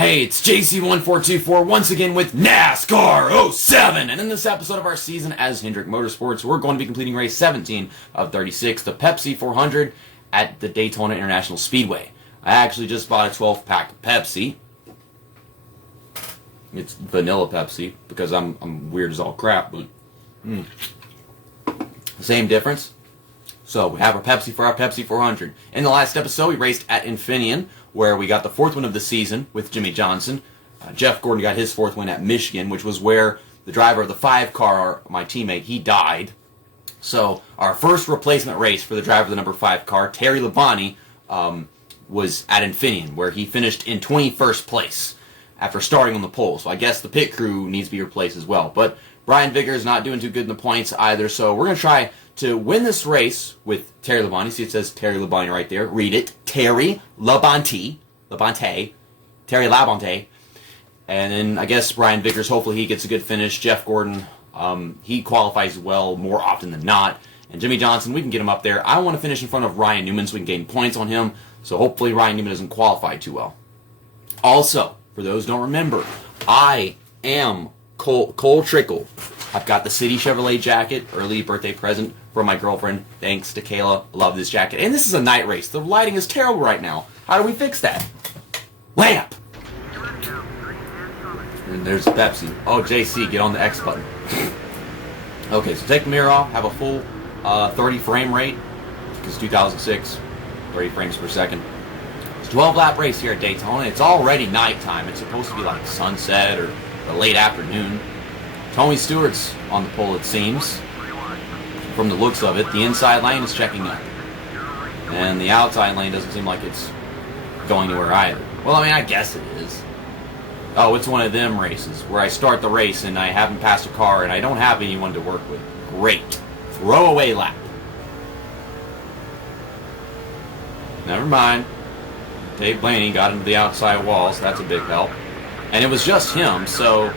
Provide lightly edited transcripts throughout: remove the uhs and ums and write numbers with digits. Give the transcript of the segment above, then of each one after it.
Hey, it's JC1424 once again with NASCAR 07, and in this episode of our season as Hendrick Motorsports, we're going to be completing race 17 of 36, the Pepsi 400 at the Daytona International Speedway. I actually just bought a 12-pack of Pepsi. It's vanilla Pepsi because I'm weird as all crap, but same difference. So we have our Pepsi for our Pepsi 400. In the last episode, we raced at Infineon, where we got the fourth win of the season with Jimmy Johnson. Jeff Gordon got his fourth win at Michigan, which was where the driver of the 5 car, my teammate, he died. So our first replacement race for the driver of the number 5 car, Terry Labonte, was at Infineon, where he finished in 21st place after starting on the pole. So I guess the pit crew needs to be replaced as well. But Brian Vickers not doing too good in the points either, so we're going to try to win this race with Terry Labonte. See, it says Terry Labonte right there. Read it. Terry Labonte. Terry Labonte. And then I guess Brian Vickers, hopefully he gets a good finish. Jeff Gordon, he qualifies well more often than not. And Jimmy Johnson, we can get him up there. I want to finish in front of Ryan Newman so we can gain points on him. So hopefully Ryan Newman doesn't qualify too well. Also, for those who don't remember, I am Cole Trickle. I've got the City Chevrolet jacket, early birthday present from my girlfriend. Thanks to Kayla. Love this jacket. And this is a night race. The lighting is terrible right now. How do we fix that? Lamp! And there's Pepsi. Oh, JC, get on the X button. Okay, so take the mirror off. Have a full 30 frame rate. Because 2006, 30 frames per second. It's a 12-lap race here at Daytona. It's already nighttime. It's supposed to be like sunset or the late afternoon. Tony Stewart's on the pole, it seems. From the looks of it, the inside lane is checking up. And the outside lane doesn't seem like it's going anywhere either. Well, I mean, I guess it is. Oh, it's one of them races where I start the race and I haven't passed a car and I don't have anyone to work with. Great. Throwaway lap. Never mind. Dave Blaney got into the outside wall, so that's a big help. And it was just him, so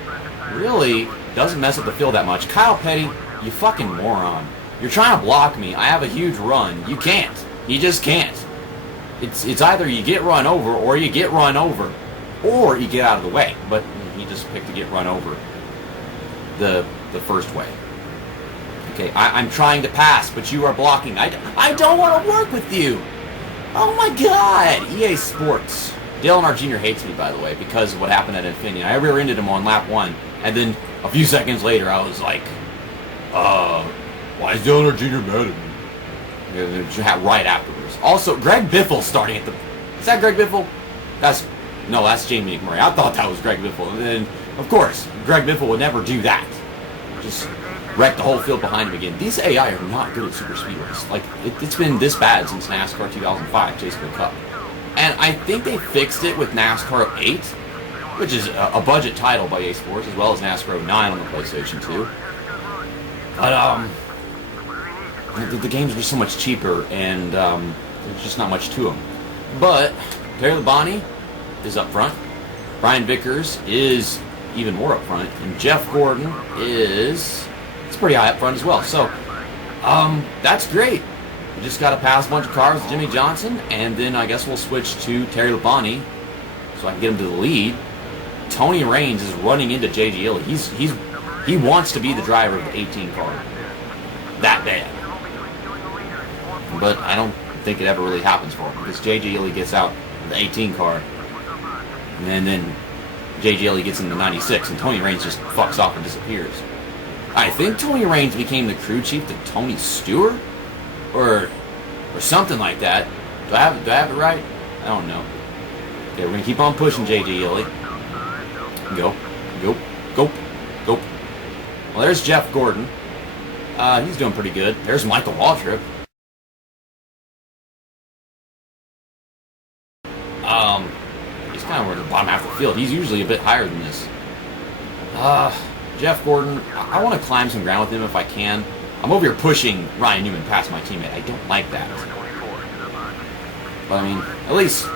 really doesn't mess up the field that much. Kyle Petty, you fucking moron. You're trying to block me. I have a huge run. You can't. You just can't. It's either you get run over or you get run over. Or you get out of the way. But he just picked to get run over the first way. Okay, I'm trying to pass, but you are blocking. I don't want to work with you. Oh my god. EA Sports. Dale Earnhardt Jr. hates me, by the way, because of what happened at Infineon. I rear-ended him on lap 1, and then a few seconds later, I was like, why is Dale Earnhardt Jr. mad at me? Right afterwards. Also, Greg Biffle's starting at the... Is that Greg Biffle? No, that's Jamie McMurray. I thought that was Greg Biffle. And then, of course, Greg Biffle would never do that. Just wreck the whole field behind him again. These AI are not good at super speedways. Like, it's been this bad since NASCAR 2005, Chase the Cup. And I think they fixed it with NASCAR 8, which is a budget title by EA Sports, as well as NASCAR 9 on the PlayStation 2. But, the games are just so much cheaper, and there's just not much to them. But Terry Labonte is up front. Brian Vickers is even more up front. And Jeff Gordon is... It's pretty high up front as well. So, that's great. We just got to pass a bunch of cars with Jimmy Johnson, and then I guess we'll switch to Terry Labonte so I can get him to the lead. Tony Raines is running into J.J. Ely. He wants to be the driver of the 18 car. That bad. But I don't think it ever really happens for him, because J.J. Ely gets out of the 18 car, and then J.J. Ely gets in the 96, and Tony Raines just fucks off and disappears. I think Tony Raines became the crew chief to Tony Stewart? Or something like that. Do I have it right? I don't know. Okay, we're going to keep on pushing J.J. Ely. Go. Well, there's Jeff Gordon. He's doing pretty good. There's Michael Waltrip. He's kind of at the bottom half of the field. He's usually a bit higher than this. Jeff Gordon, I want to climb some ground with him if I can. I'm over here pushing Ryan Newman past my teammate. I don't like that. But I mean, at least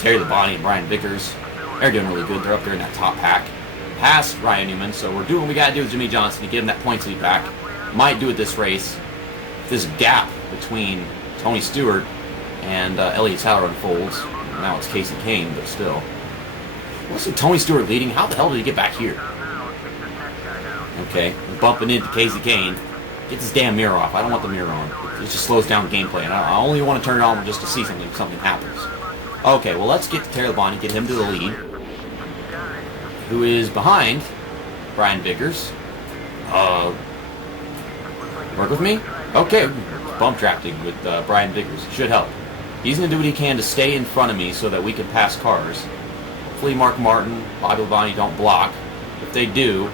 Terry Labonte and Brian Vickers, they're doing really good. They're up there in that top pack. Past Ryan Newman, so we're doing what we got to do with Jimmy Johnson to get him that points lead back. Might do it this race. This gap between Tony Stewart and Elliott Sadler unfolds. Now it's Casey Kane, but still. Wasn't Tony Stewart leading? How the hell did he get back here? Okay, we're bumping into Casey Kane. Get this damn mirror off. I don't want the mirror on. It just slows down the gameplay, and I only want to turn it on just to see something if something happens. Okay, well, let's get to Terry Labonte, get him to the lead. Who is behind Brian Vickers. Work with me? Okay, bump drafting with Brian Vickers. Should help. He's going to do what he can to stay in front of me so that we can pass cars. Hopefully Mark Martin, Bobby Labonte don't block. If they do,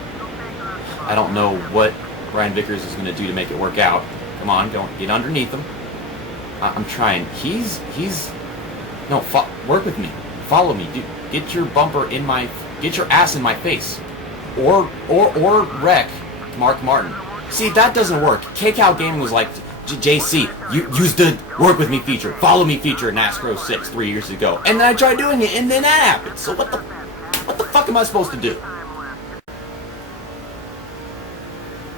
I don't know what Brian Vickers is going to do to make it work out. Come on, go get underneath him. I'm trying. No, work with me. Follow me. Dude, get your ass in my face. Or wreck Mark Martin. See, that doesn't work. K-Cow Gaming was like, JC, you used the work with me feature, follow me feature in NASCAR 06 3 years ago. And then I tried doing it, and then that happened. So what the fuck am I supposed to do?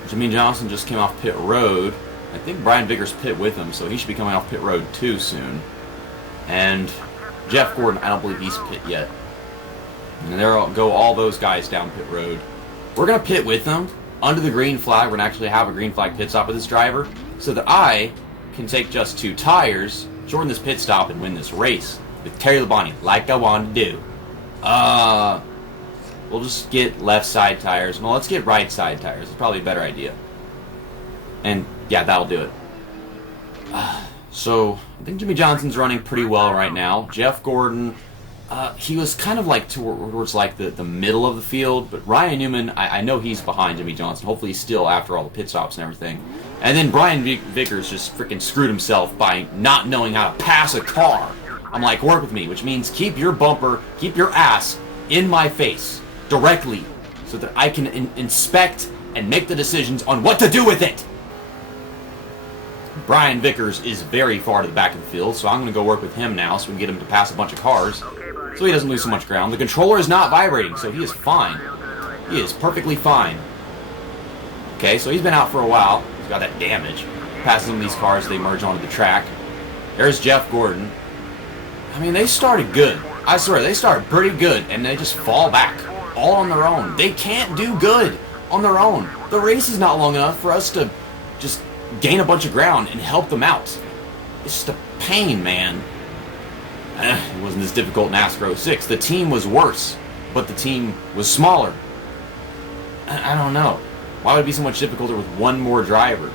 Jimmy Johnson just came off pit road. I think Brian Vickers pit with him, so he should be coming off pit road too soon. And Jeff Gordon, I don't believe he's pit yet. And there go all those guys down pit road. We're going to pit with them under the green flag. We're going to actually have a green flag pit stop with this driver so that I can take just 2 tires, shorten this pit stop, and win this race with Terry Labonte like I wanted to do. We'll just get left side tires. No, let's get right side tires. It's probably a better idea. And yeah, that'll do it. So I think Jimmy Johnson's running pretty well right now. Jeff Gordon, he was kind of like towards like the middle of the field, but Ryan Newman, I know he's behind Jimmy Johnson. Hopefully he's still after all the pit stops and everything. And then Brian Vickers just freaking screwed himself by not knowing how to pass a car. I'm like, work with me, which means keep your ass in my face directly so that I can inspect and make the decisions on what to do with it. Brian Vickers is very far to the back of the field, so I'm going to go work with him now so we can get him to pass a bunch of cars so he doesn't lose so much ground. The controller is not vibrating, so he is fine. He is perfectly fine. Okay, so he's been out for a while. He's got that damage. Passing these cars, they merge onto the track. There's Jeff Gordon. I mean, they started good. I swear, they started pretty good, and they just fall back all on their own. They can't do good on their own. The race is not long enough for us to just gain a bunch of ground and help them out. It's just a pain, man. It wasn't as difficult in NASCAR 06. The team was worse, but the team was smaller. I don't know. Why would it be so much difficulter with one more driver?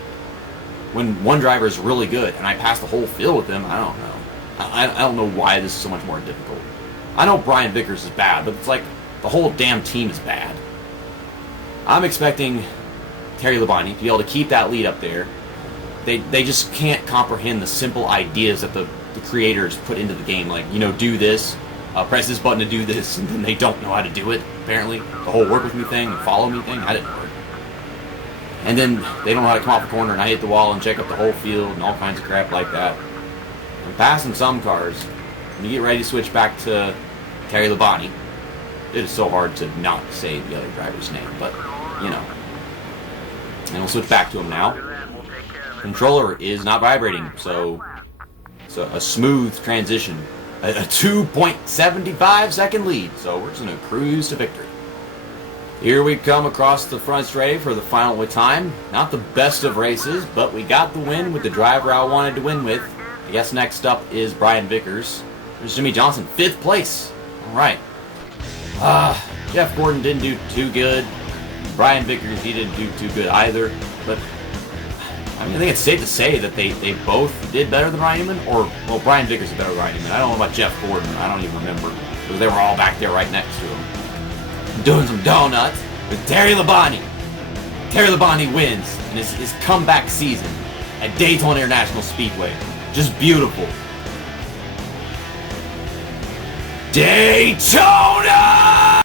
When one driver is really good and I pass the whole field with them, I don't know. I don't know why this is so much more difficult. I know Brian Vickers is bad, but it's like the whole damn team is bad. I'm expecting Terry Labonte to be able to keep that lead up there. They just can't comprehend the simple ideas that the creators put into the game. Like, do this, press this button to do this, and then they don't know how to do it, apparently. The whole work with me thing and follow me thing, that didn't work. And then they don't know how to come off the corner and I hit the wall and check up the whole field and all kinds of crap like that. I'm passing some cars. When you get ready to switch back to Terry Labonte, it is so hard to not say the other driver's name, but, And we'll switch back to him now. Controller is not vibrating, so it's a smooth transition. A 2.75 second lead, so we're just going to cruise to victory. Here we come across the front straight for the final time. Not the best of races, but we got the win with the driver I wanted to win with. I guess next up is Brian Vickers. There's Jimmy Johnson, 5th place. All right. Jeff Gordon didn't do too good. Brian Vickers, he didn't do too good either. But I think it's safe to say that they both did better than Ryan Newman. Well, Brian Vickers is better than Ryan Newman. I don't know about Jeff Gordon. I don't even remember. Because they were all back there right next to him. Doing some donuts with Terry Labonte. Terry Labonte wins in his comeback season at Daytona International Speedway. Just beautiful. Daytona!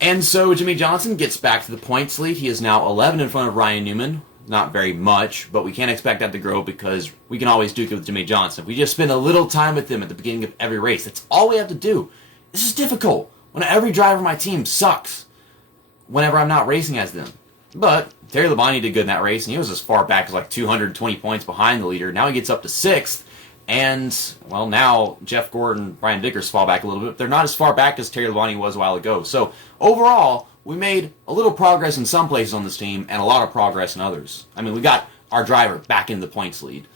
And so Jimmy Johnson gets back to the points lead. He is now 11 in front of Ryan Newman. Not very much, but we can't expect that to grow because we can always duke it with Jimmy Johnson. If we just spend a little time with him at the beginning of every race, that's all we have to do. This is difficult when every driver on my team sucks whenever I'm not racing as them. But Terry Labonte did good in that race, and he was as far back as like 220 points behind the leader. Now he gets up to 6th, And, well, now Jeff Gordon, Brian Vickers fall back a little bit. They're not as far back as Terry Labonte was a while ago. So, overall, we made a little progress in some places on this team and a lot of progress in others. I mean, we got our driver back in the points lead.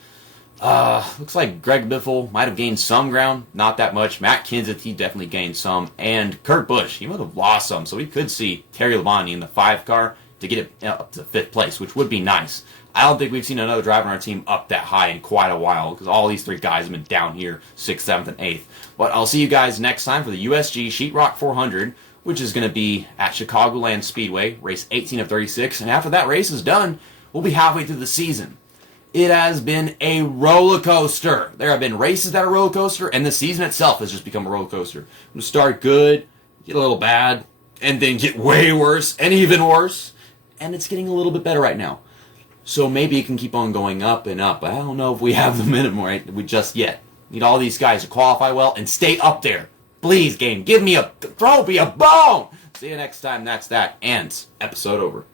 Looks like Greg Biffle might have gained some ground, not that much. Matt Kenseth, he definitely gained some. And Kurt Busch, he might have lost some. So we could see Terry Labonte in the 5 car to get it up to 5th place, which would be nice. I don't think we've seen another driver on our team up that high in quite a while, because all these 3 guys have been down here, 6th, 7th, and 8th. But I'll see you guys next time for the USG Sheetrock 400, which is going to be at Chicagoland Speedway, race 18 of 36. And after that race is done, we'll be halfway through the season. It has been a roller coaster. There have been races that are roller coaster, and the season itself has just become a roller coaster. We'll start good, get a little bad, and then get way worse, and even worse. And it's getting a little bit better right now. So maybe it can keep on going up and up. I don't know if we have the minimum right we just yet. Need all these guys to qualify well and stay up there. Please, game, throw me a bone. See you next time. That's that. And episode over.